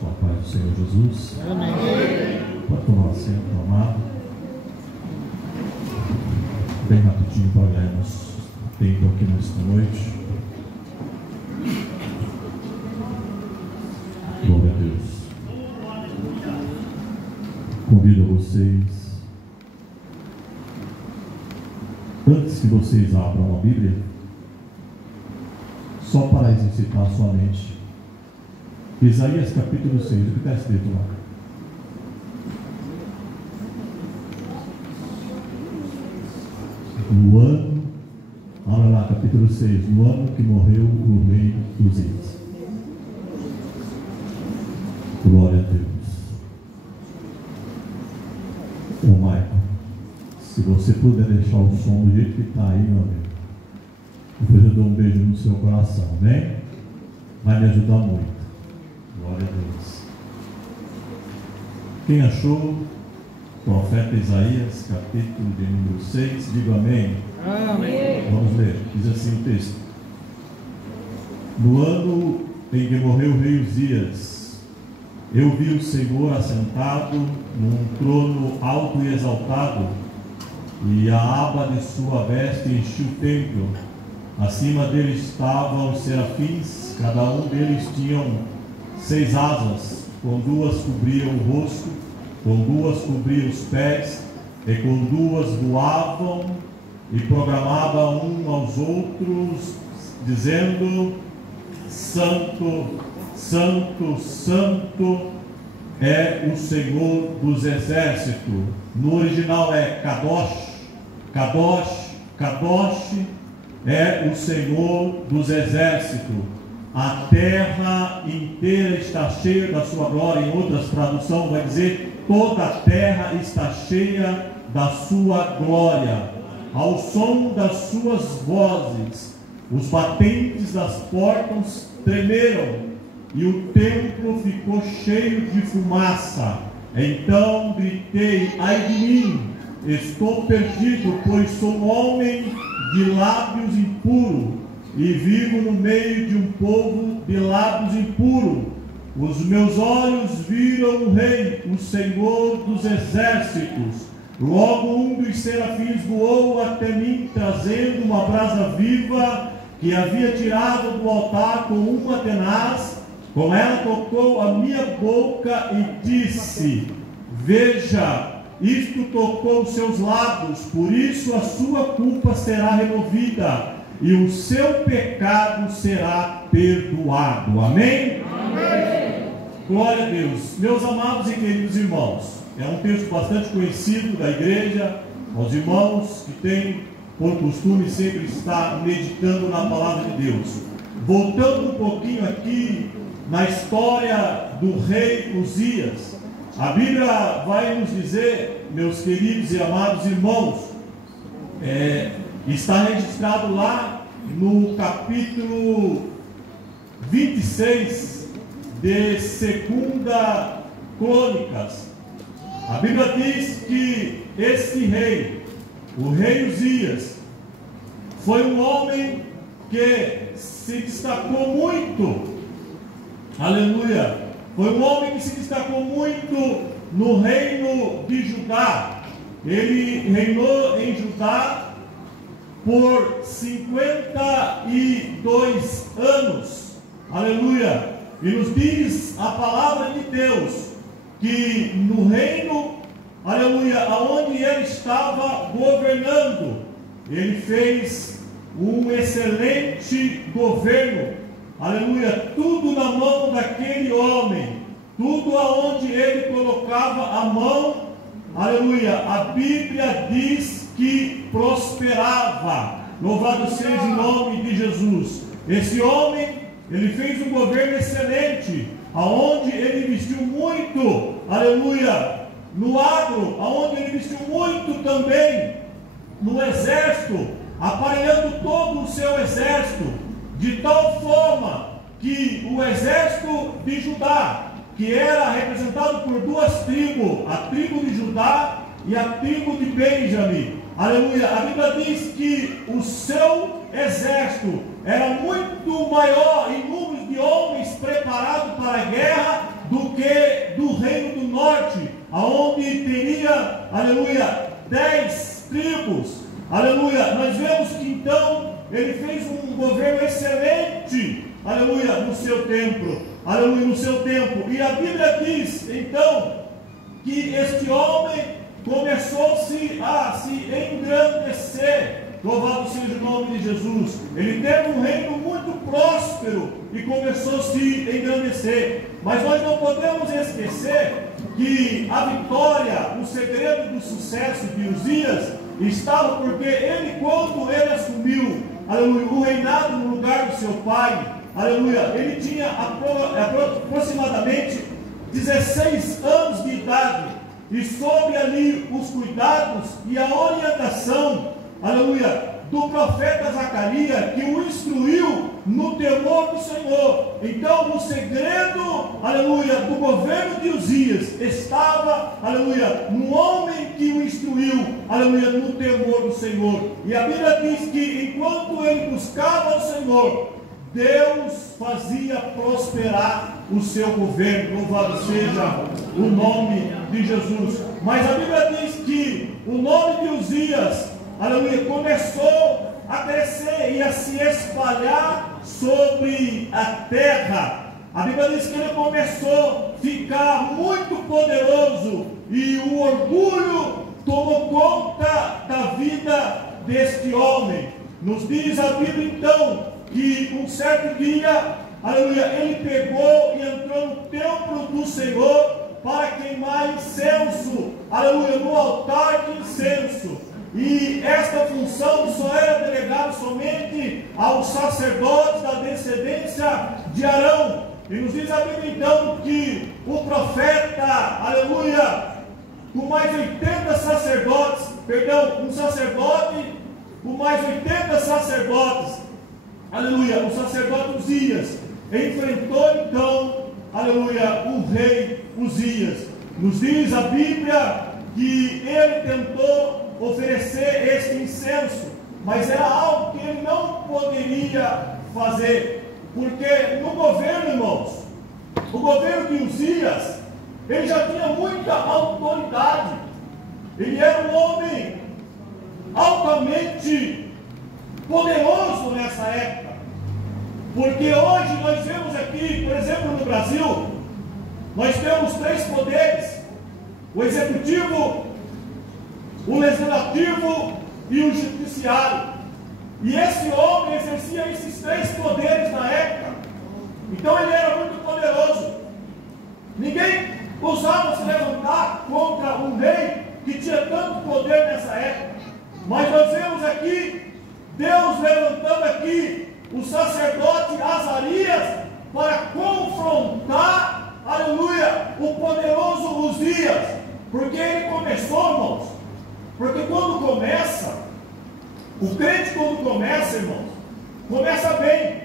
com a paz do Senhor Jesus. Amém. Pode tomar assento, amado. Bem rapidinho para ganharmos tempo aqui nesta noite. Glória a Deus. Convido vocês, antes que vocês abram a Bíblia, só para exercitar a sua mente, Isaías capítulo 6, o que está escrito lá? No ano, olha lá, capítulo 6, no ano que morreu o rei Uzias. Glória a Deus. Ô Michael, se você puder deixar o som do jeito que está aí, meu amigo, depois eu dou um beijo no seu coração, amém? Vai me ajudar muito. Glória a Deus. Quem achou? Profeta Isaías, capítulo de número 6, diga amém. Amém. Vamos ler, diz assim o texto. No ano em que morreu o rei Uzias, eu vi o Senhor assentado num trono alto e exaltado, e a aba de sua veste enchia o templo. Acima dele estavam os serafins, cada um deles tinha 6 asas, com 2 cobriam o rosto, com 2 cobriam os pés, e com 2 voavam e programavam uns aos outros, dizendo: Santo, Santo, Santo é o Senhor dos exércitos. No original é Kadosh, Kadosh, Kadosh é o Senhor dos exércitos. A terra inteira está cheia da sua glória. Em outras traduções vai dizer: toda a terra está cheia da sua glória. Ao som das suas vozes, os batentes das portas tremeram, e o templo ficou cheio de fumaça. Então gritei: ai de mim, estou perdido, pois sou um homem de lábios impuros, e vivo no meio de um povo de lábios impuros. Os meus olhos viram o Rei, o Senhor dos exércitos. Logo um dos serafins voou até mim, trazendo uma brasa viva que havia tirado do altar com uma tenaz. Com ela tocou a minha boca e disse: veja, isto tocou os seus lábios, por isso a sua culpa será removida e o seu pecado será perdoado. Amém? Amém. Glória a Deus. Meus amados e queridos irmãos, é um texto bastante conhecido da igreja, aos irmãos que têm por costume sempre estar meditando na palavra de Deus. Voltando um pouquinho aqui na história do rei Uzias, a Bíblia vai nos dizer, meus queridos e amados irmãos, está registrado lá no capítulo 26 de 2 Crônicas. A Bíblia diz que esse rei, o rei Uzias, foi um homem que se destacou muito, aleluia, foi um homem que se destacou muito no reino de Judá. Ele reinou em Judá por 52 anos, aleluia. E nos diz a palavra de Deus que no reino, aleluia, aonde ele estava governando, ele fez um excelente governo, aleluia, tudo na mão daquele homem, tudo aonde ele colocava a mão, aleluia, a Bíblia diz que prosperava. Louvado seja o nome de Jesus. Esse homem, ele fez um governo excelente, aonde ele investiu muito, aleluia, no agro, aonde ele investiu muito também no exército, aparelhando todo o seu exército, de tal forma que o exército de Judá, que era representado por 2 tribos, a tribo de Judá e a tribo de Benjamim, aleluia, a Bíblia diz que o seu exército era muito maior em número de homens preparados para a guerra do aonde teria, aleluia, 10 tribos, aleluia. Nós vemos que então ele fez um governo excelente, aleluia, no seu tempo, aleluia, no seu tempo. E a Bíblia diz então que este homem começou-se a se engrandecer. Louvado seja o nome de Jesus. Ele teve um reino muito próspero e começou a se engrandecer. Mas nós não podemos esquecer que a vitória, o segredo do sucesso de Uzias estava porque ele, quando ele assumiu, aleluia, o reinado no lugar do seu pai, aleluia, ele tinha aproximadamente 16 anos de idade, e sob ali os cuidados e a orientação, aleluia, do profeta Zacarias, que o instruiu no temor do Senhor. Então o segredo, aleluia, do governo de Uzias estava, aleluia, no homem que o instruiu, aleluia, no temor do Senhor. E a Bíblia diz que enquanto ele buscava o Senhor, Deus fazia prosperar o seu governo. Louvado seja o nome de Jesus. Mas a Bíblia diz que o nome de Uzias, aleluia, começou a crescer e a se espalhar sobre a terra. A Bíblia diz que ele começou a ficar muito poderoso e o orgulho tomou conta da vida deste homem. Nos diz a Bíblia então que um certo dia, aleluia, ele pegou e entrou no templo do Senhor para queimar incenso, aleluia, no altar de incenso. E esta função só era delegada somente aos sacerdotes da descendência de Arão. E nos diz a Bíblia então que o profeta, aleluia, com mais 80 sacerdotes, um sacerdote com mais 80 sacerdotes, aleluia, o sacerdote Uzias enfrentou então, aleluia, o rei Uzias. Nos diz a Bíblia que ele tentou oferecer este incenso, mas era algo que ele não poderia fazer, porque no governo, irmãos, o governo de Uzias, ele já tinha muita autoridade, ele era um homem altamente poderoso nessa época, porque hoje nós vemos aqui, por exemplo, no Brasil, nós temos 3 poderes: o executivo, o legislativo e o judiciário. E esse homem exercia esses 3 poderes na época. Então ele era muito poderoso. Ninguém ousava se levantar contra um rei que tinha tanto poder nessa época. Mas nós vemos aqui Deus levantando aqui o sacerdote Azarias para confrontar, aleluia, o poderoso Uzias. Porque ele começou, irmãos. Porque quando começa, o crente quando começa, irmãos, começa bem.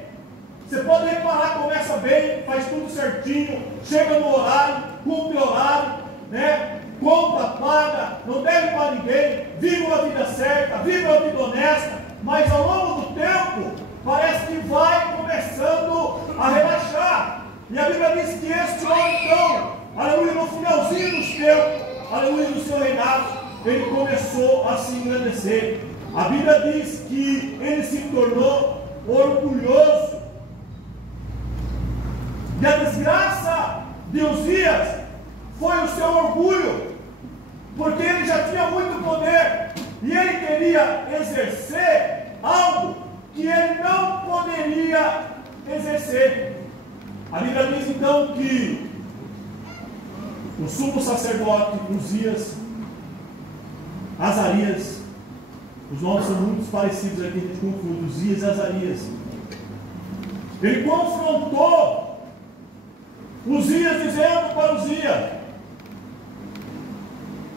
Você pode reparar, começa bem, faz tudo certinho, chega no horário, cumpre o horário, né? Compra, paga, não deve para ninguém, vive uma vida certa, vive uma vida honesta, mas ao longo do tempo, parece que vai começando a relaxar. E a Bíblia diz que este homem, então, aleluia, no finalzinho dos tempos, aleluia, do seu reinado, ele começou a se engrandecer. A Bíblia diz que ele se tornou orgulhoso. E a desgraça de Uzias foi o seu orgulho, porque ele já tinha muito poder e ele queria exercer algo que ele não poderia exercer. A Bíblia diz então que o sumo sacerdote Uzias, Azarias, os nomes são muito parecidos aqui, a gente confunde, Uzias e Azarias. Ele confrontou Uzias, dizendo para Uzias: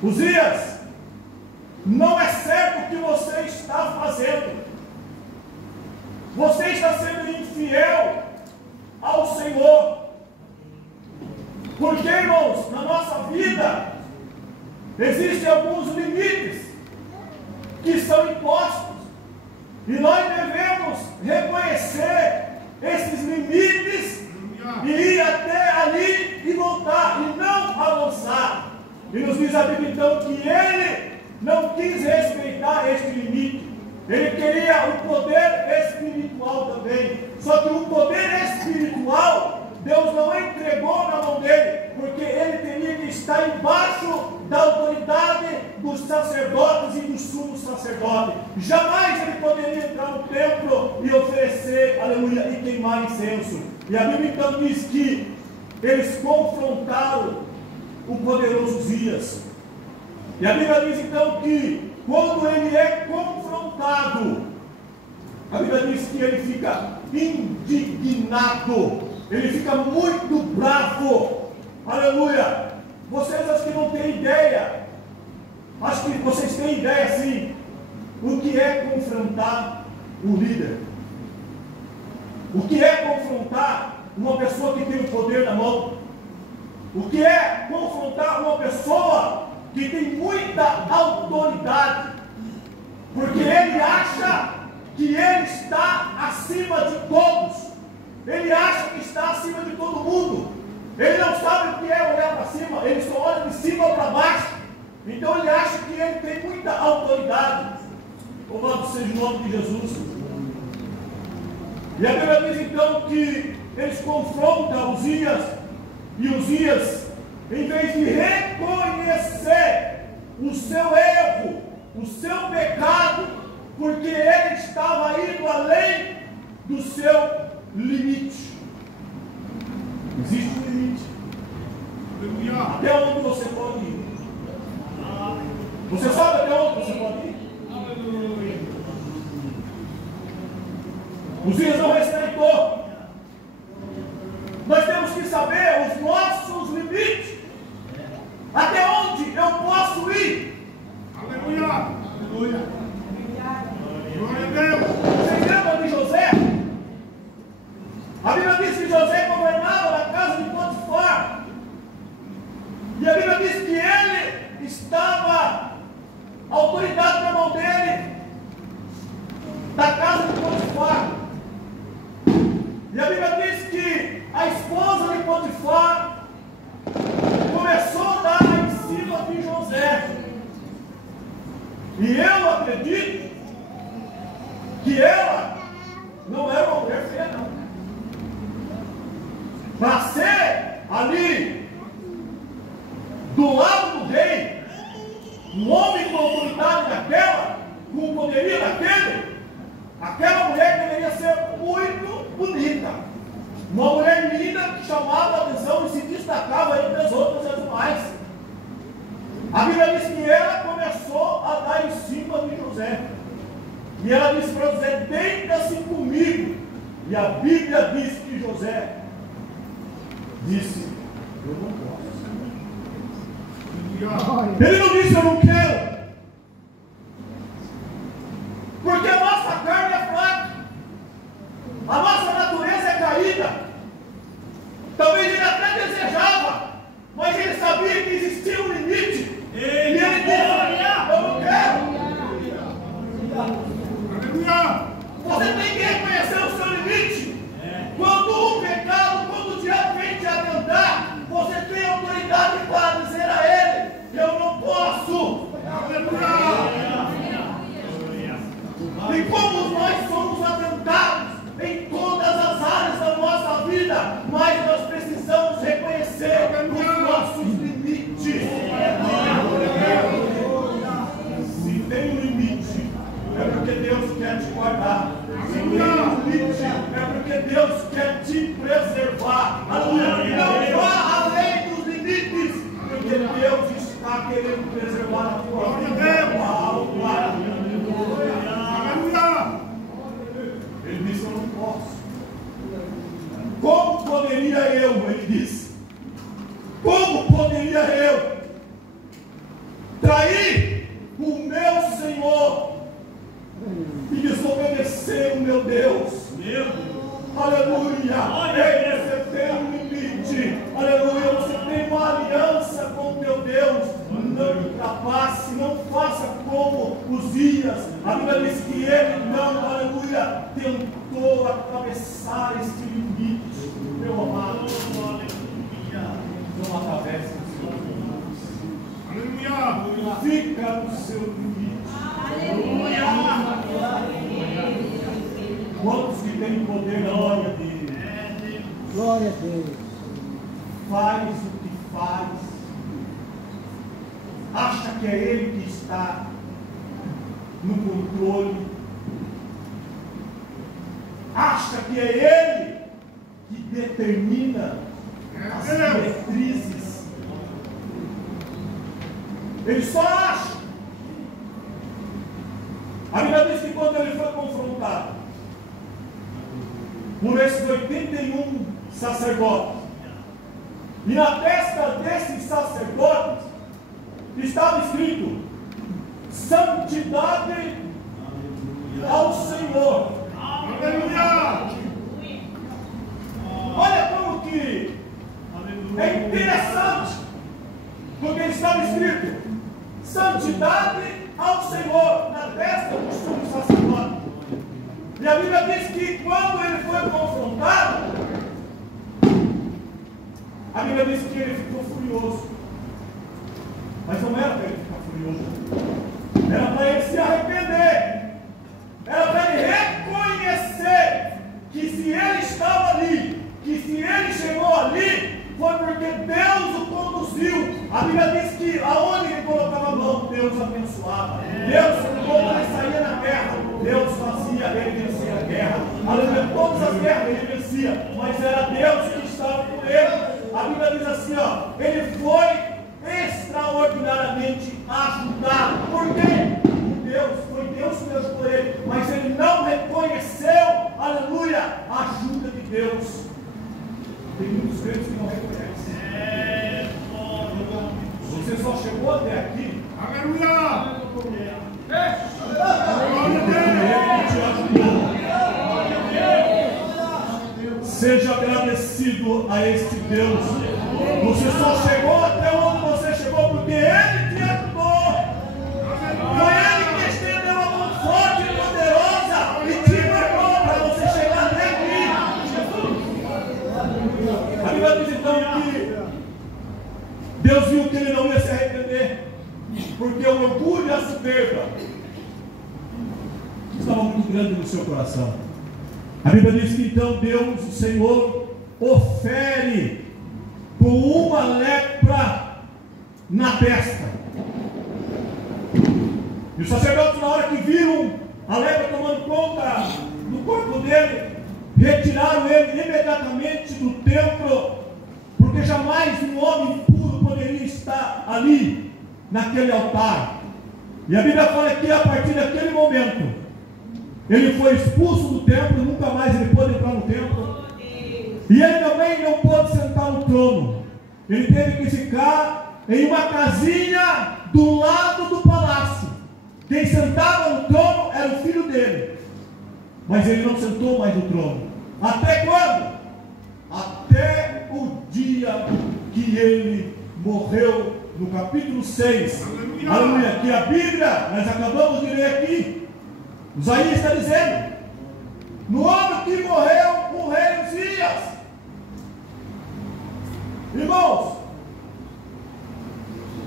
Uzias, não é certo o que você está fazendo. Você está sendo infiel ao Senhor. Porque, irmãos, na nossa vida existem alguns limites que são impostos, e nós devemos reconhecer esses limites e ir até ali e voltar, e não avançar. E nos a Bíblia então que ele não quis respeitar este limite. Ele queria o poder espiritual também. Só que o poder espiritual, Deus não entregou na mão dele, porque ele teria que estar embaixo da autoridade dos sacerdotes e do sumo sacerdote. Jamais ele poderia entrar no templo e oferecer, aleluia, e queimar incenso. E a Bíblia então diz que eles confrontaram o poderoso Uzias. E a Bíblia diz então que quando ele é confrontado, a Bíblia diz que ele fica indignado, ele fica muito bravo, aleluia. Vocês acho que não têm ideia, acho que vocês têm ideia sim, o que é confrontar o líder, o que é confrontar uma pessoa que tem o poder na mão, o que é confrontar uma pessoa que tem muita autoridade, porque ele acha que ele está acima de todos, ele acha que está acima de todo mundo, ele não sabe o que é olhar para cima, ele só olha de cima para baixo, então ele acha que ele tem muita autoridade. Louvado seja o nome de Jesus. E a Bíblia diz então que eles confrontam Uzias, e Uzias, em vez de reconhecer o seu erro, o seu pecado, porque ele estava indo além do seu limite. Existe um limite. Até onde você pode ir? Você sabe até onde você pode ir? Uzias não respeitou. Nós temos que saber os nossos limites. Até onde eu posso ir? Aleluia! Aleluia! Glória a Deus! Vocês lembram de José? A Bíblia diz que José governava na casa de Potifar. E a Bíblia diz que ele estava, a autoridade na mão dele, da casa de Potifar. E a Bíblia diz que a esposa de Potifar começou a dar em cima de José. E eu acredito que ela não era uma mulher feia, não. Para ser ali do lado do rei, um homem com autoridade daquela, com o poderio daquele, aquela mulher deveria ser muito bonita, uma mulher linda que chamava a atenção e se destacava entre as outras as demais. A Bíblia diz que ela começou a dar em cima de José, e ela disse para José: deita-se comigo. E a Bíblia diz que José disse: eu não posso. Ele não disse: eu não quero, porque a nossa carne é fraca, a nossa natureza é caída. Talvez ele até desejava, mas ele sabia que existia um limite, e ele disse: eu não quero. Você tem que reconhecer o seu limite. Quando o pecado, quando o diabo vem te atentar, você tem autoridade para dizer a ele: eu não posso. E como nós somos atentados em todas as áreas da nossa vida, mas nós precisamos reconhecer os nossos limites. Se tem um limite, é porque Deus quer te guardar. Se tem um limite, é porque Deus quer te preservar. Aleluia. Não vá além dos limites, porque Deus está querendo preservar a tua vida. Aleluia. Ele disse: eu não posso. Como poderia eu? Ele disse: como poderia eu trair o meu Senhor e desobedecer o meu Deus? Aleluia. Ei, você tem um limite. Aleluia. Você tem uma aliança com o teu Deus. Não ultrapasse, não faça como Uzias. A Bíblia diz que ele não, aleluia, tentou atravessar este limite. Meu amado, não atravesse o seu limite. fica no seu limite. Aleluia! Quantos que têm poder, glória a Deus. Glória a Deus. Faz o que faz. Acha que é Ele que está no controle. Acha que é Ele que determina as diretrizes. Ele só acha. A Bíblia diz que quando ele foi confrontado por esses 81 sacerdotes, e na testa desses sacerdotes estava escrito: santidade ao Senhor. Aleluia! Olha como que é interessante, porque estava escrito santidade ao Senhor na testa do sumo sacerdote. E a Bíblia diz que quando ele foi confrontado, a Bíblia diz que ele ficou furioso. Mas não era para ele ficar furioso, era para ele se arrepender, era para ele reconhecer que se ele estava ali, que se ele chegou ali, foi porque Deus o conduziu. A Bíblia diz que aonde ele colocava a mão, Deus abençoava. Deus, quando ele saía na guerra, Deus fazia, ele vencia a guerra. Aleluia, todas as guerras ele vencia, mas era Deus que estava com ele. A Bíblia diz assim, ó, ele foi extraordinariamente ajudado. Por quê? Foi Deus que ajudou ele, mas ele não reconheceu, aleluia, a ajuda de Deus. Tem muitos crentes que não reconhecem. Você só chegou até aqui. Aleluia! Seja agradecido a este Deus. Você só chegou até onde você chegou porque Ele te ajudou. Foi Ele que estendeu a mão forte e poderosa e te marcou para você chegar até aqui. A Bíblia diz então que Deus viu que ele não ia se arrepender, porque o orgulho e a soberba estavam muito grandes no seu coração. A Bíblia diz que então Deus, o Senhor, ofere com uma lepra na testa. E os sacerdotes, na hora que viram a lepra tomando conta do corpo dele, retiraram ele imediatamente do templo, porque jamais um homem impuro poderia estar ali, naquele altar. E a Bíblia fala que a partir daquele momento, ele foi expulso do templo, nunca mais ele pôde entrar no templo. E ele também não pôde sentar no trono. Ele teve que ficar em uma casinha do lado do palácio. Quem sentava no trono era o filho dele. Mas ele não sentou mais no trono. Até quando? Até o dia que ele morreu, no capítulo 6. Aleluia. Que a Bíblia, nós acabamos de ler aqui, Isaías está dizendo: no ano que morreu o rei Uzias. Irmãos,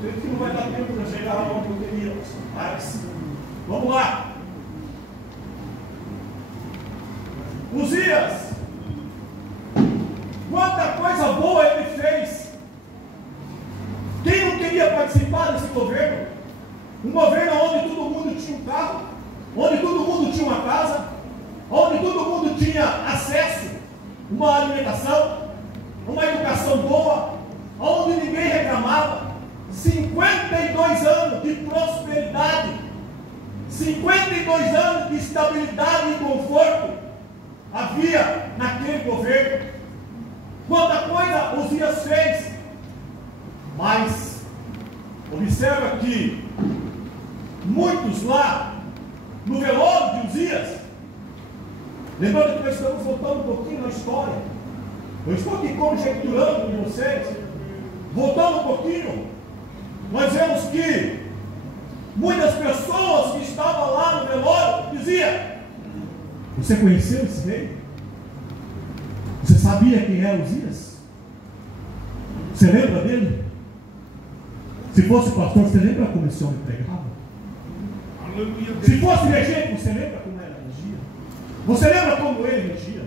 eu que não vai dar tempo para chegar lá onde eu queria, mas vamos lá. Uzias, quanta coisa boa ele fez. Quem não queria participar desse governo? Um governo onde todo mundo tinha um carro, onde todo mundo tinha uma casa, onde todo mundo tinha acesso, uma alimentação, uma educação boa, onde ninguém reclamava. 52 anos de prosperidade, 52 anos de estabilidade e conforto havia naquele governo. Quanta coisa Uzias fez. Mas observa que muitos lá no velório de Uzias, lembrando que nós estamos voltando um pouquinho na história, eu estou aqui conjecturando com vocês, voltando um pouquinho, nós vemos que muitas pessoas que estavam lá no velório diziam: você conheceu esse rei? Você sabia quem era Uzias? Você lembra dele? Se fosse pastor, você lembra como esse homem pregava? Se fosse regente, você lembra como ela regia? Você lembra como ele regia?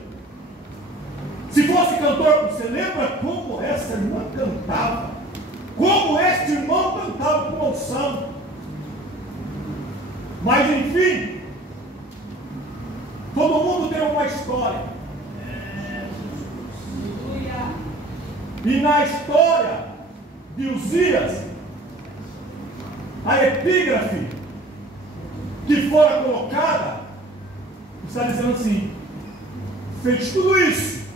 Se fosse cantor, você lembra como essa irmã cantava? Como este irmão cantava com unção? Mas enfim, todo mundo tem uma história. E na história de Uzias, a epígrafe que fora colocada está dizendo assim: fez tudo isso,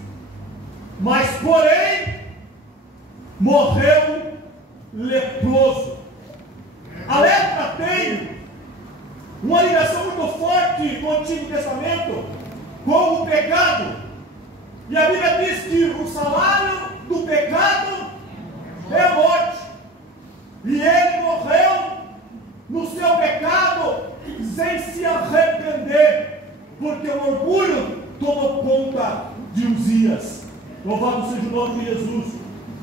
mas porém morreu leproso. A lepra tem uma ligação muito forte no Antigo Testamento com o pecado, e a Bíblia diz que o salário do pecado é a morte, e ele morreu no seu pecado sem se arrepender, porque o orgulho tomou conta de Uzias. Louvado seja o nome de Jesus.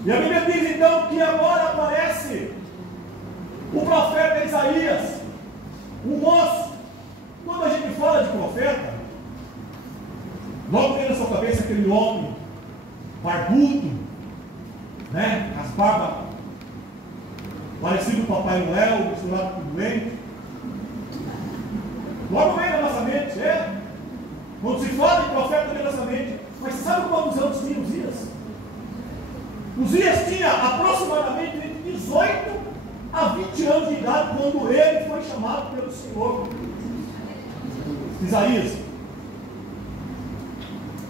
E a Bíblia diz então que agora aparece o profeta Isaías, um moço. Quando a gente fala de profeta, logo vem na sua cabeça aquele homem barbudo, né? As barbas parecido com o Papai Noel, misturado com doente. Logo vem na nossa mente, quando se fala de profeta, vem na nossa mente. Mas sabe quantos anos tinha Uzias? Uzias tinha aproximadamente entre 18 a 20 anos de idade quando ele foi chamado pelo Senhor. Isaías.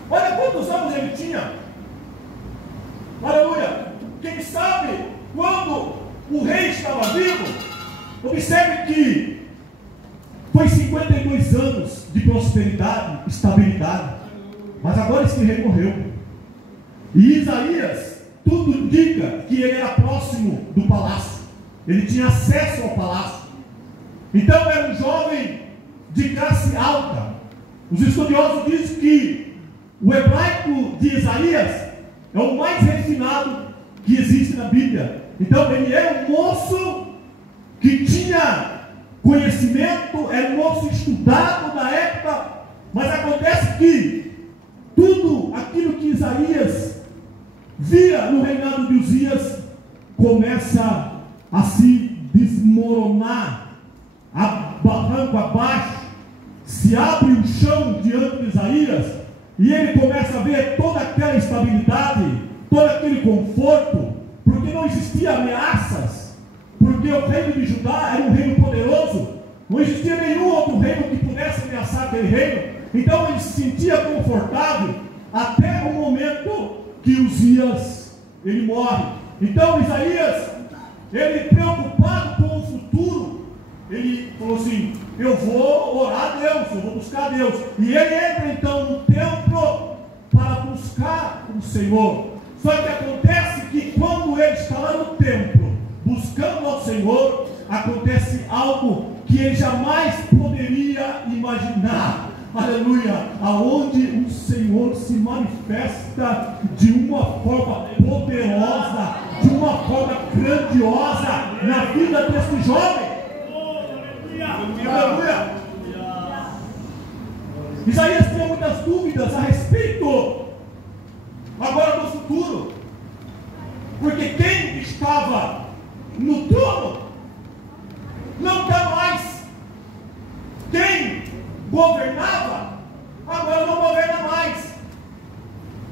Olha quantos anos ele tinha. Aleluia. Quem sabe quando o rei estava vivo, observe que foi 52 anos de prosperidade, estabilidade. Mas agora esse rei morreu. E Isaías, tudo indica que ele era próximo do palácio. Ele tinha acesso ao palácio. Então era um jovem de classe alta. Os estudiosos dizem que o hebraico de Isaías é o mais refinado que existe na Bíblia. Então ele era um moço que tinha conhecimento, era um moço estudado na época. Mas acontece que tudo aquilo que Isaías via no reinado de Uzias começa a se desmoronar, a barranco abaixo, se abre o chão diante de Isaías, e ele começa a ver toda aquela estabilidade, todo aquele conforto, porque não existia ameaças, porque o reino de Judá era um reino poderoso, não existia nenhum outro reino que pudesse ameaçar aquele reino. Então ele se sentia confortável até o momento que Uzias ele morre. Então Isaías, ele preocupado com o futuro, ele falou assim: eu vou orar a Deus, eu vou buscar a Deus. E ele entra então no templo para buscar o Senhor. Só que acontece que quando ele está lá no templo buscando ao Senhor, acontece algo que ele jamais poderia imaginar. Aleluia, aonde o Senhor se manifesta de uma forma poderosa, de uma forma grandiosa na vida desse jovem. Aleluia. Isaías tinha muitas dúvidas a respeito agora do futuro, porque quem estava no trono não está mais. Quem governava agora não governa mais.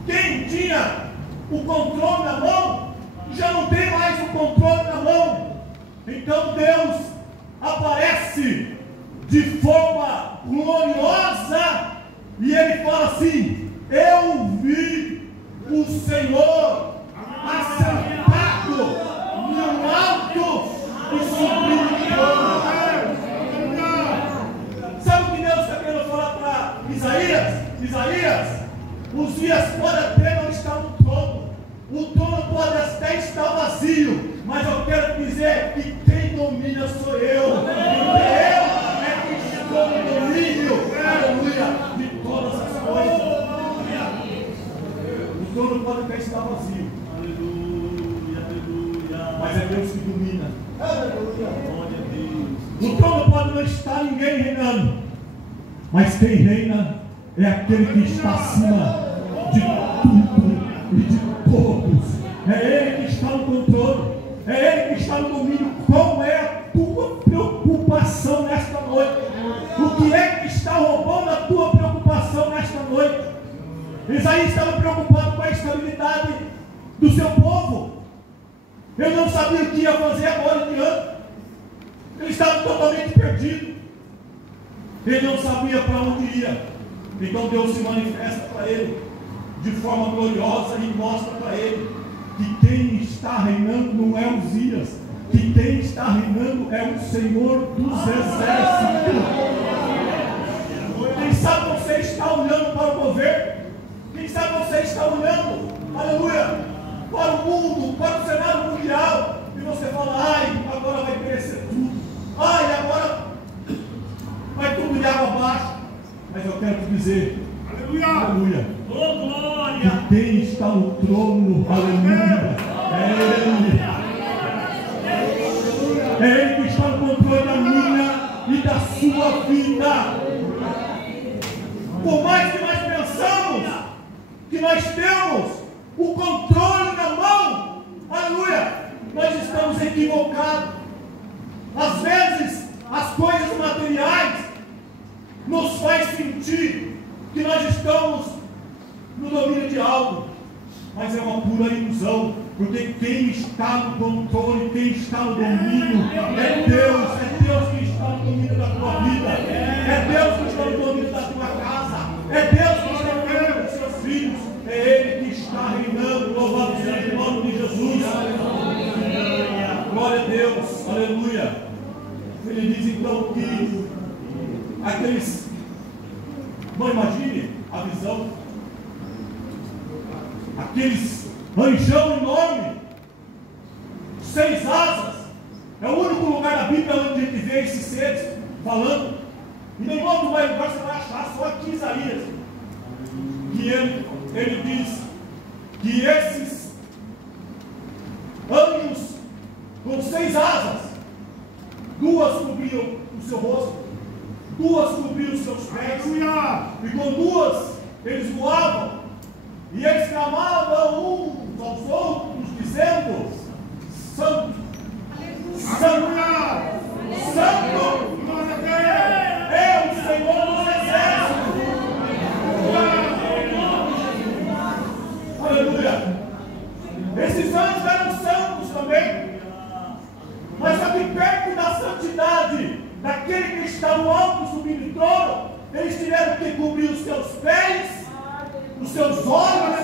Quem tinha o controle na mão já não tem mais o controle na mão. Então Deus aparece de forma gloriosa e ele fala assim: eu vi o Senhor assentado no alto e sublime trono. Sabe o que Deus está querendo falar para Isaías? Isaías, Uzias pode até não estar no trono, o trono pode até estar vazio, mas eu quero dizer que quem domina sou eu, porque eu é que estou no domínio, aleluia, de todas as coisas. O trono pode até estar vazio, aleluia, aleluia, mas é Deus que domina. ninguém reinando, mas quem reina é aquele que está acima de tudo e de todos. É Ele que está no controle, é Ele que está no domínio. Qual é a tua preocupação nesta noite? O que é que está roubando a tua preocupação nesta noite? Isaías estava preocupado com a estabilidade do seu povo. Ele não sabia o que ia fazer agora em diante. Ele estava totalmente perdido. Ele não sabia para onde ia. Então Deus se manifesta para ele de forma gloriosa e mostra para ele que quem está reinando não é Uzias, que quem está reinando é o Senhor dos Exércitos. Quem sabe você está olhando para o governo? Quem sabe você está olhando, aleluia, para o mundo, para o cenário mundial, e você fala: ai, agora vai crescer tudo, ai, agora vai tudo de água abaixo. Mas eu quero te dizer, aleluia, aleluia, oh, glória, que quem está no trono, aleluia, é Ele. É Ele que está no controle da minha e da sua vida. Por mais que nós pensamos que nós temos o controle na mão, aleluia, nós estamos equivocados. Às vezes as coisas materiais nos faz sentir que nós estamos no domínio de algo, mas é uma pura ilusão, porque quem está no controle, quem está no domínio é Deus que está no domínio da tua vida, é Deus que está no domínio da tua casa, é Deus que está no domínio dos seus filhos, é Ele que está reinando. Louvado seja o nome de Jesus, glória a Deus, aleluia. Ele diz então que aqueles, não imagine a visão, aqueles anjão enorme, 6 asas, é o único lugar da Bíblia onde a gente vê esses seres falando, e nenhum outro lugar você vai achar, só aqui em Isaías, que ele diz que esses anjos com 6 asas, 2 cobriam o seu rosto, 2 cobriam os seus pés, e com 2 eles voavam, e eles clamavam uns aos outros, dizendo: Santo, Santo, Santo, é o Senhor dos Exércitos. Aleluia. Esses anjos eram santos também, mas aqui perto da santidade daquele que está no alto subindo o trono, eles tiveram que cobrir os seus pés, os seus olhos,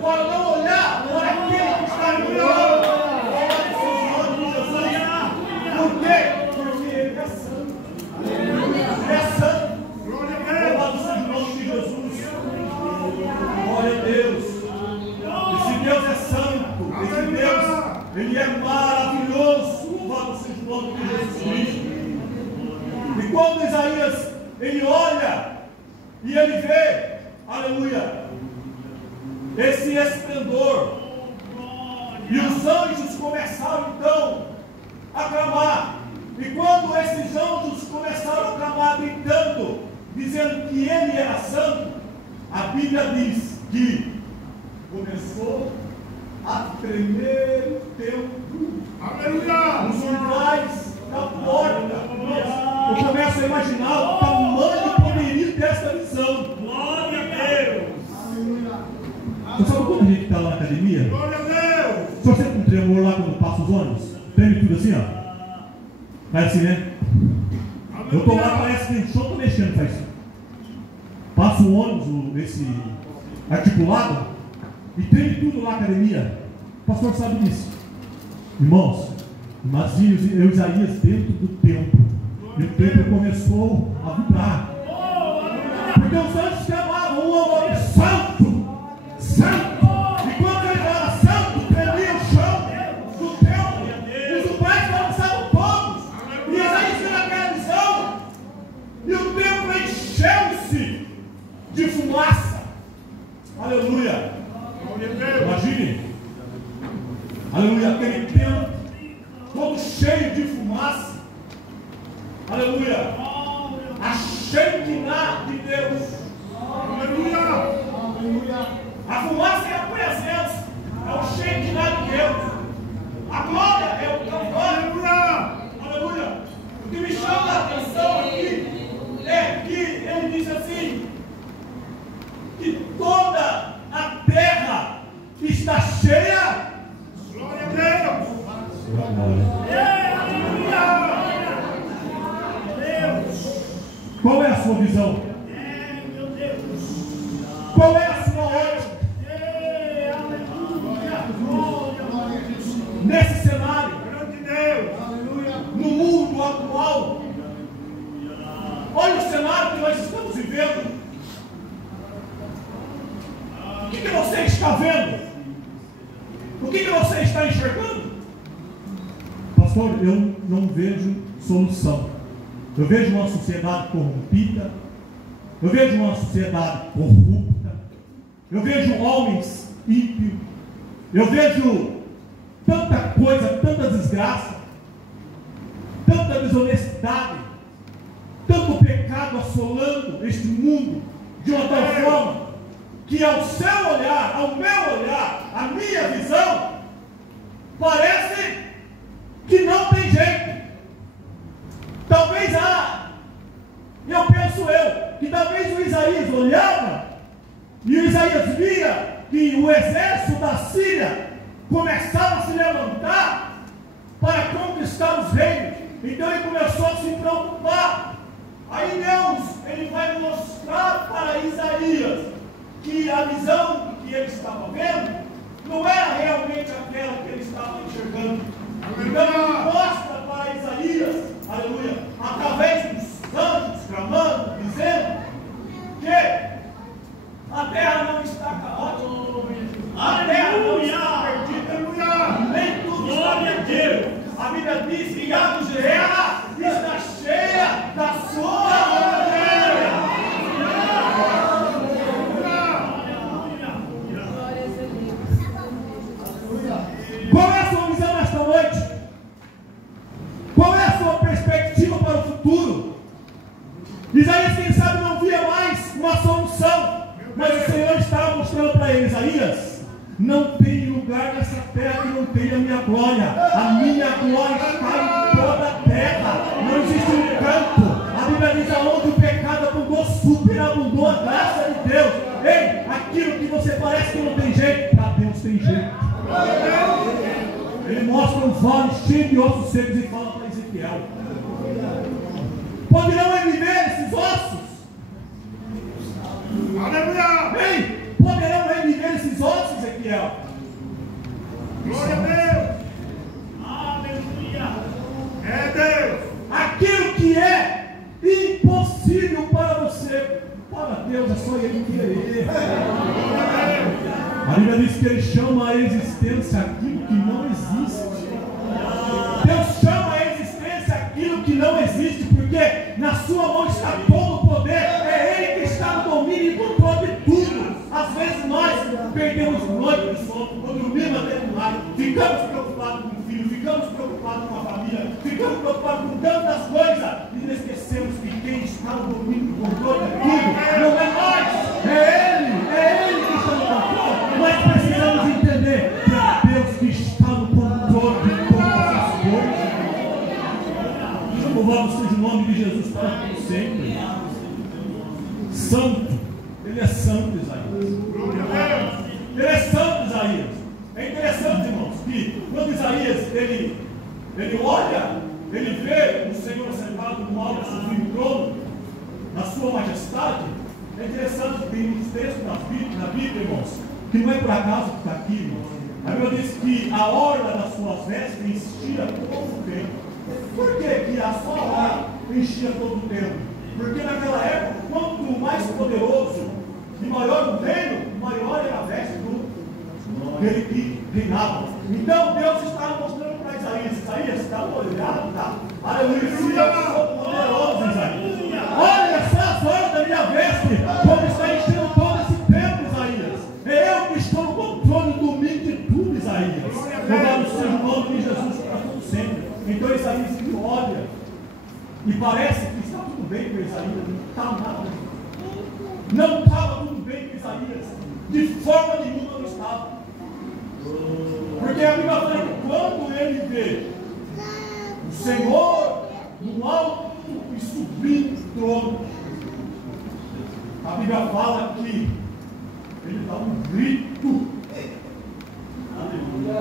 para não olhar para aquele que está no trono. Por quê? Porque Ele é santo. Ele é santo. Louvado seja o nome de Jesus. Glória a Deus. Esse Deus é santo. Esse Deus, Ele é maravilhoso. Louvado seja o nome de Jesus Cristo. E quando Isaías, ele olha e ele vê, aleluia, esse esplendor, e os anjos começaram então a clamar. E quando esses anjos começaram a clamar, gritando, dizendo que ele era santo, a Bíblia diz que começou a tremer o templo, aleluia, os umbrais da porta. Eu começo a imaginar o tamanho e poderio dessa visão. Glória a Deus. Você sabe quando a gente está lá na academia? Glória a Deus. Se você tem um tremor lá quando passa os ônibus, treme tudo assim, ó. Faz assim, né? Eu estou lá, parece que só estou mexendo, faz isso. Passa o ônibus, esse articulado, e treme tudo lá na academia. O pastor sabe disso. Irmãos, imagine eu e Isaías dentro do templo. E o templo começou a vibrar. Porque os anjos clamavam um ao outro: Santo, Santo. E quando ele falava santo, tremia o chão do templo. Os umbrais balançavam todos. E Isaías teve aquela visão. E o templo encheu-se de fumaça. Aleluia. Imagine. Aleluia. Aquele templo todo cheio de fumaça. Aleluia. Shekinah de Deus. A fumaça é a presença, é o Shekinah de Deus. A glória é o glória. Aleluia. O que me chama a atenção aqui é que ele diz assim, que toda a terra está cheia. Glória a Deus. Qual é a sua visão? Qual é a sua ótica? Nesse cenário, no mundo atual, olha o cenário que nós estamos vivendo. O que você está vendo? O que você está enxergando? Pastor, eu não vejo solução. Eu vejo uma sociedade corrompida. Eu vejo uma sociedade corrupta. Eu vejo homens ímpios. Eu vejo tanta coisa, tanta desgraça, tanta desonestidade, tanto pecado assolando este mundo de uma tal forma que ao seu olhar, ao meu olhar, a minha visão, parece que não tem jeito. Talvez eu penso que talvez o Isaías olhava e o Isaías via que o exército da Síria começava a se levantar para conquistar os reinos. Então ele começou a se preocupar. Aí Deus, ele vai mostrar para Isaías que a visão que ele estava vendo não era realmente aquela que ele estava enxergando. Então ele mostra para Isaías, aleluia, através dos anjos clamando, dizendo que a terra não está caótica, a terra não está perdida, nem tudo está perdido. A Bíblia diz que a terra está cheia da sua glória. Qual é a sua visão nesta noite? Qual é a sua perspectiva para o futuro? Isaías, quem sabe, não via mais uma solução, mas o Senhor estava mostrando para ele: Isaías, não tem lugar nessa terra que não tenha a minha glória. A minha glória está em toda a terra. Não existe um canto. A Bíblia diz: aonde o pecado abundou, superabundou a graça de Deus. Ei, aquilo que você parece que não tem jeito, para Deus tem jeito. Ele mostra um vale cheio de ossos secos e fala para Ezequiel: poderão reviver esses ossos? Aleluia! Ei, poderão reviver esses ossos, Ezequiel? Glória a Deus! Aleluia! É Deus! Aquilo que é impossível para você, para Deus é só Ele querer. A Bíblia diz que Ele chama a existência aquilo que não existe. Deus chama a existência aquilo que não existe, porque na sua mão está todo o poder. É Ele que está no domínio e controle de tudo. Às vezes nós perdemos noite de sono, ou dormimos até demais, ficamos preocupados com o filho, ficamos preocupados com a família, ficamos preocupados com tantas coisas e esquecemos que quem está no domínio e controle de tudo não é nós, é Ele que está no controle. Nós precisamos entender que é Deus que está no controle de todas as coisas. Louvado seja o nome de Jesus para sempre. Santo, Ele é santo, Isaías. Ele é santo, Isaías. É interessante, irmãos, que quando Isaías ele olha, ele vê o Senhor sentado no alto sublime trono, na sua majestade. É interessante que tem uns textos na Bíblia, irmãos, que não é por acaso que está aqui, irmãos. A Bíblia diz que a orla das suas vestes enchia todo o tempo. Por que a sua orla enchia todo o tempo? Porque naquela época, quanto mais poderoso e maior o reino, maior era a veste dele que reinava. Então Deus estava mostrando para Isaías: Isaías, está olhando, tá? Aleluia, eu sou poderoso, Isaías. Olha só as orlas da minha veste, como está enchendo todo esse tempo, Isaías. É eu que estou no controle do domínio de tudo, Isaías. Louvado seja o nome de Jesus para todo sempre. Então Isaías olha e parece que está tudo bem com Isaías. está mal. Não estava tudo bem com Isaías. De forma nenhuma não estava. Porque a Bíblia fala que quando ele vê o Senhor no alto e sublime trono, a Bíblia fala que ele dá um grito,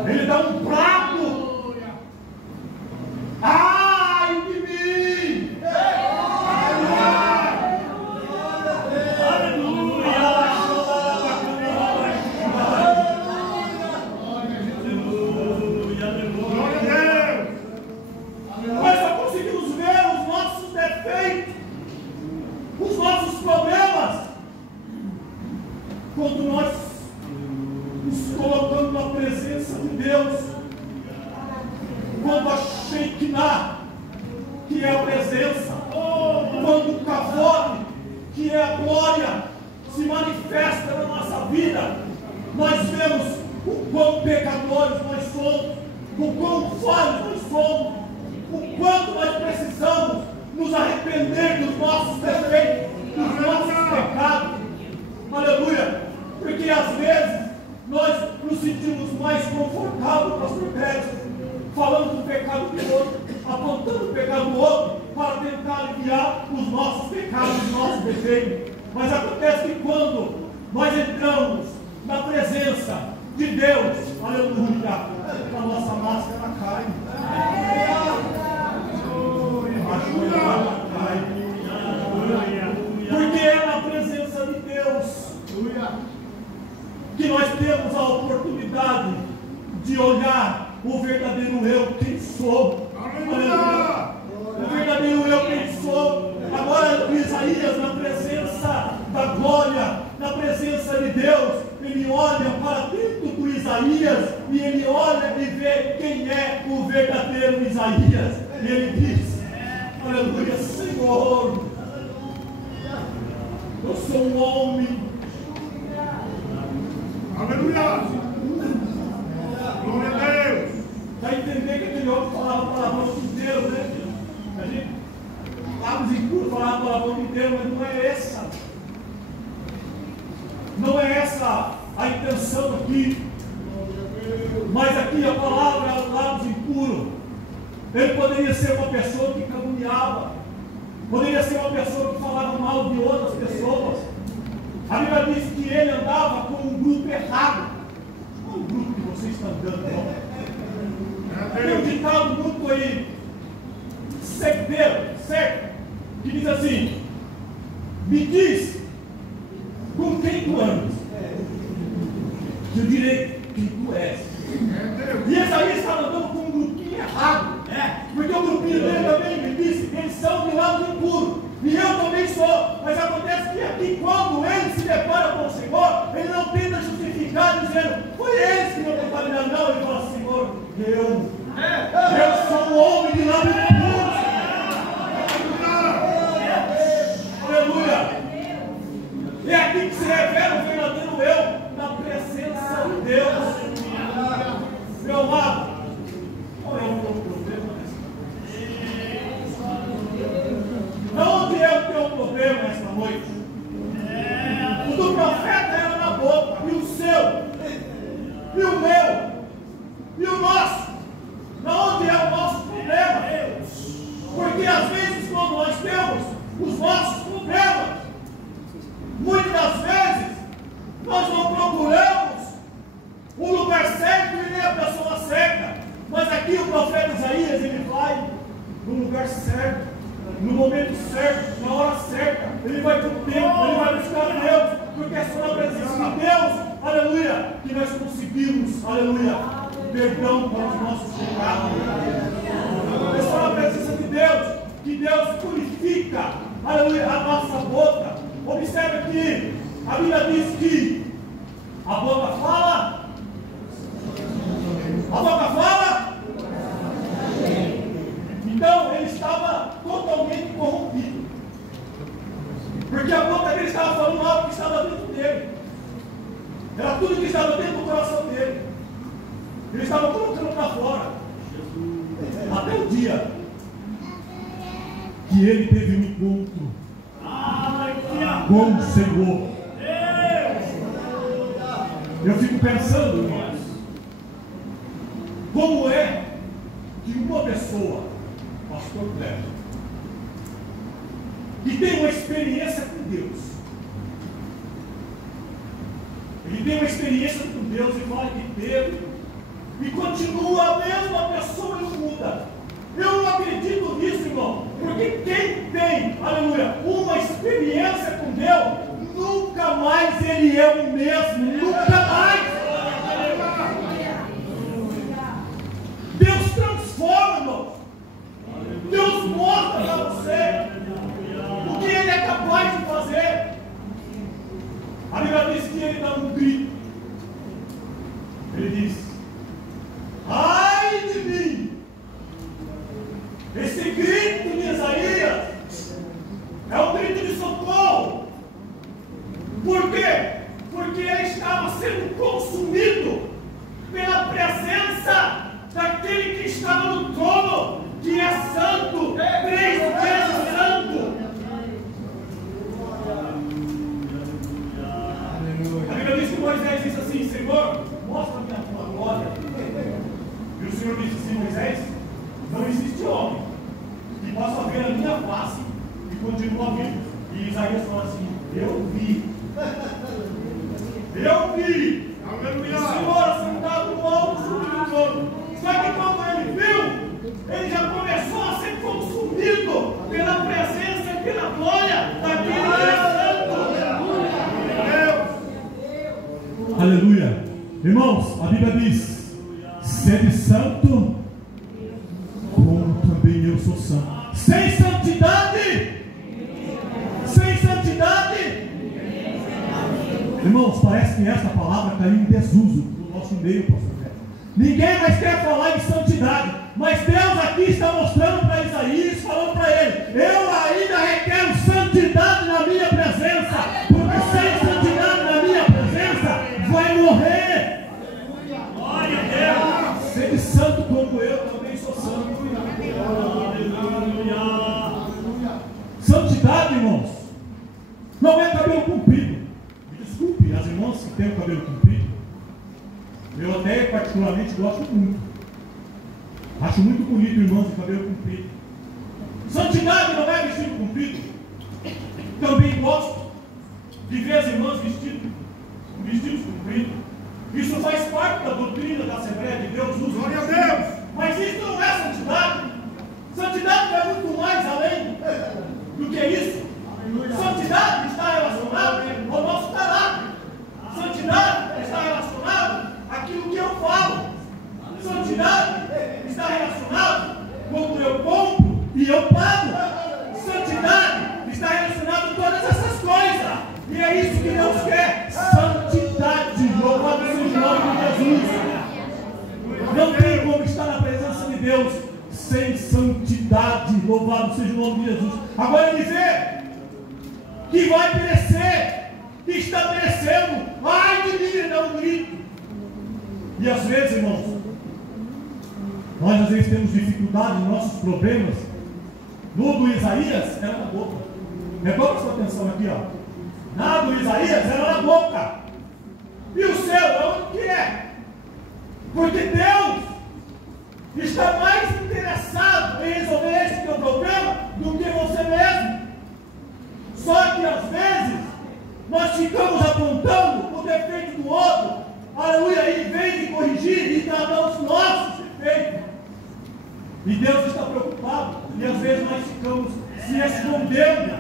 ele dá um brado. Ai de mim! Nós só conseguimos ver os nossos defeitos, os nossos problemas, quando nós nos colocamos na presença de Deus, quando a Shekinah, que é a presença, quando o Kavod, que é a glória, se manifesta na nossa vida, nós vemos o quão pecadores nós somos, o quão falhos nós somos, o quanto nós precisamos nos arrepender dos nossos defeitos, dos nossos pecados. Aleluia! Porque às vezes nós nos sentimos mais confortáveis, pastor Pérez, falando do pecado do outro, apontando o pecado do outro para tentar aliviar os nossos pecados, os nossos defeitos. Mas acontece que quando nós entramos na presença de Deus, aleluia, a nossa máscara cai. Porque é na presença de Deus que nós temos a oportunidade de olhar o verdadeiro eu, quem sou. Aleluia. O verdadeiro eu, quem sou. Agora Isaías, na presença da glória, na presença de Deus, ele olha para dentro do Isaías e ele olha e vê quem é o verdadeiro Isaías. E ele diz: aleluia, Senhor, eu sou um homem. Aleluia. Glória a Deus. Para entender que aquele homem falava palavrão de Deus, né? A gente, lábios impuros, falava palavrão de Deus, mas não é essa. Não é essa a intenção aqui. Mas aqui a palavra lábios impuros. Ele poderia ser uma pessoa que caluniava, poderia ser uma pessoa que falava mal de outras pessoas. A Bíblia diz que ele andava com um grupo errado. Não o grupo que vocês estão andando, não. Tem um ditado muito aí, certo? Que diz assim: me diz com quem tu andas, que eu direi quem tu és. E esse aí estava andando com um grupinho errado, porque o grupinho dele também me disse: eles são de lado impuro, e eu também sou. Mas acontece que aqui, quando ele se depara com o Senhor, ele não tenta justificar dizendo: foi eles que me contaminaram. Não, ele fala: Senhor, eu sou um homem de lado impuro. Aleluia. É aqui que se revela o verdadeiro eu, na presença de Deus. Meu amado, qual é o meu problema? Onde é o teu problema esta noite? O do profeta era na boca, e o seu, e o meu, e o nosso. Onde é o nosso problema? Porque às vezes, quando nós temos os nossos problemas, muitas das vezes nós não procuramos o lugar certo e nem a pessoa certa. Mas aqui o profeta Isaías, ele vai no lugar certo, no momento certo, na hora certa. Ele vai para o tempo, ele vai buscar Deus, porque é só na presença de Deus, aleluia, que nós conseguimos, aleluia, perdão para os nossos pecados. É só na presença de Deus que Deus purifica, aleluia, a nossa boca. Observe que a Bíblia diz que a boca fala. A boca fala? Então ele estava totalmente corrompido. Porque a boca dele estava falando algo que estava dentro dele. Era tudo que estava dentro do coração dele. Ele estava colocando para fora. Até o dia que ele teve um encontro com o Senhor. Eu fico pensando, irmãos, como é que uma pessoa, pastor Cleber, que tem uma experiência com Deus, ele tem uma experiência com Deus e fala que teve, e continua a mesma pessoa e não muda. Eu não acredito nisso, irmão, porque quem tem, aleluia, uma experiência com Deus, nunca mais ele é o mesmo, nunca mais. Deus transforma, irmão. Deus mostra para você o que ele é capaz de fazer. A Bíblia diz que ele dá um grito. Ele diz: ai de mim! Esse grito de Isaías é um grito de socorro. Por quê? Porque ele estava sendo consumido pela presença daquele que estava no trono, que é santo, 3 vezes santo. A Bíblia diz que Moisés disse assim: Senhor, mostra-me a tua glória. E o Senhor disse assim: Moisés, não existe homem que possa ver a minha face e continua vivo. E Isaías fala assim: eu vi. Eu vi. Aleluia. O Senhor sentado no alto do trono. Só que quando ele viu, ele já começou a ser consumido pela presença e pela glória daquele que é santo. Aleluia. Irmãos, a Bíblia diz: sede santo, como também eu sou santo. Sem santidade, irmãos, parece que essa palavra caiu em desuso no nosso meio, pastor. Ninguém mais quer falar em santidade, mas Deus aqui está mostrando para Isaías, falando para ele: eu ainda requero santidade na minha presença, porque sem santidade na minha presença vai morrer. Glória a Deus. Sede santo como eu também sou santo. Santidade, irmãos, não é cabelo comprido. Me desculpe as irmãs que têm o cabelo comprido. Eu até particularmente gosto muito. Acho muito bonito irmãos de cabelo comprido. Santidade não é vestido comprido. Também gosto de ver as irmãs vestidos compridos. Isso faz parte da doutrina da Assembleia de Deus. Glória a Deus! Mas isso não é santidade. Santidade é muito mais além do que isso. Santidade está relacionada ao nosso caráter. Santidade está relacionada àquilo que eu falo. Santidade está relacionada quando eu compro e eu pago. Santidade está relacionada a todas essas coisas. E é isso que Deus quer. Santidade. Louvado seja o nome de Jesus. Não tem como estar na presença de Deus sem santidade. Louvado seja o nome de Jesus. Agora ele dizer que vai perecer, que está perecendo. Ai de mim, ele dá um grito. E às vezes, irmãos, nós às vezes temos dificuldade nos nossos problemas. No do Isaías era na boca. Recorda sua atenção aqui, ó. Na do Isaías era na boca. E o céu é onde que é? Porque Deus está mais interessado em resolver esse teu problema do que você mesmo. Só que às vezes nós ficamos apontando o defeito do outro, aleluia, em vez de corrigir e tratar os nossos defeitos. E Deus está preocupado, e às vezes nós ficamos se escondendo,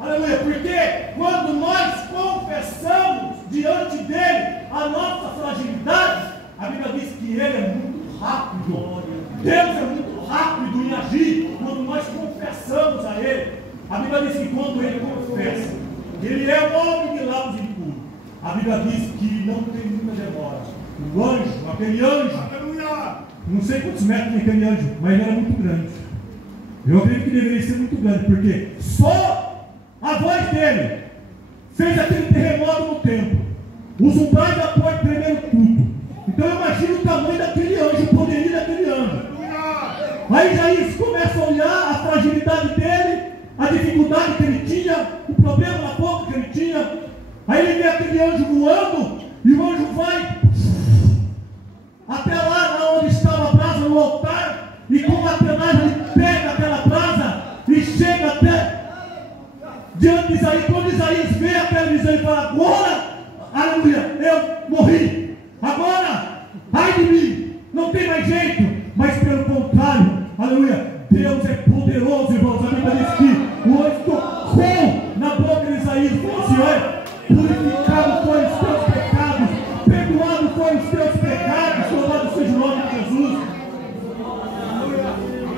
aleluia, porque quando nós confessamos diante dele a nossa fragilidade, a Bíblia diz que ele é muito rápido. Deus é muito rápido em agir quando nós confessamos a ele. A Bíblia diz que quando ele confessa, ele é o homem de lábios impuros. A Bíblia diz que não tem muita demora. O anjo, aquele anjo, aleluia, não sei quantos metros tem aquele anjo, mas ele era muito grande. Eu acredito que deveria ser muito grande, porque só a voz dele fez aquele terremoto no templo. Os umbrais da porta tremeram tudo. Então eu imagino o tamanho daquele anjo, o poderio daquele anjo. Aí Isaías começa a olhar a fragilidade dele, a dificuldade que ele tinha, o problema na boca Aí ele vê aquele anjo voando, e o anjo vai até lá onde estava a brasa no altar, e com a tenagem ele pega aquela brasa e chega até diante de Isaías. Quando Isaías vê aquela visão e fala: agora, aleluia, eu morri, agora, ai de mim, não tem mais jeito. Mas pelo contrário, aleluia, Deus é poderoso, irmãos. A Bíblia diz que o anjo tocou na boca de Isaías e falou assim: olha, purificado foram os teus pecados, perdoado foram os teus pecados, louvado seja o nome de Jesus.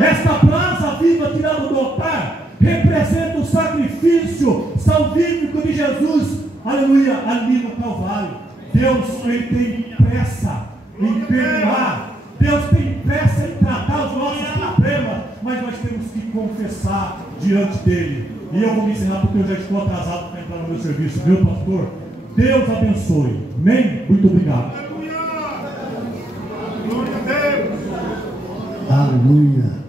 Esta brasa viva tirada do altar representa o sacrifício salvífico de Jesus, aleluia, ali no Calvário. Deus, ele tem pressa em perdoar, Deus tem pressa em tratar os nossos problemas, mas nós temos que confessar diante dele. E eu vou me encerrar porque eu já estou atrasado para entrar no meu serviço, viu, pastor? Deus abençoe. Amém? Muito obrigado. Glória a Deus. Aleluia.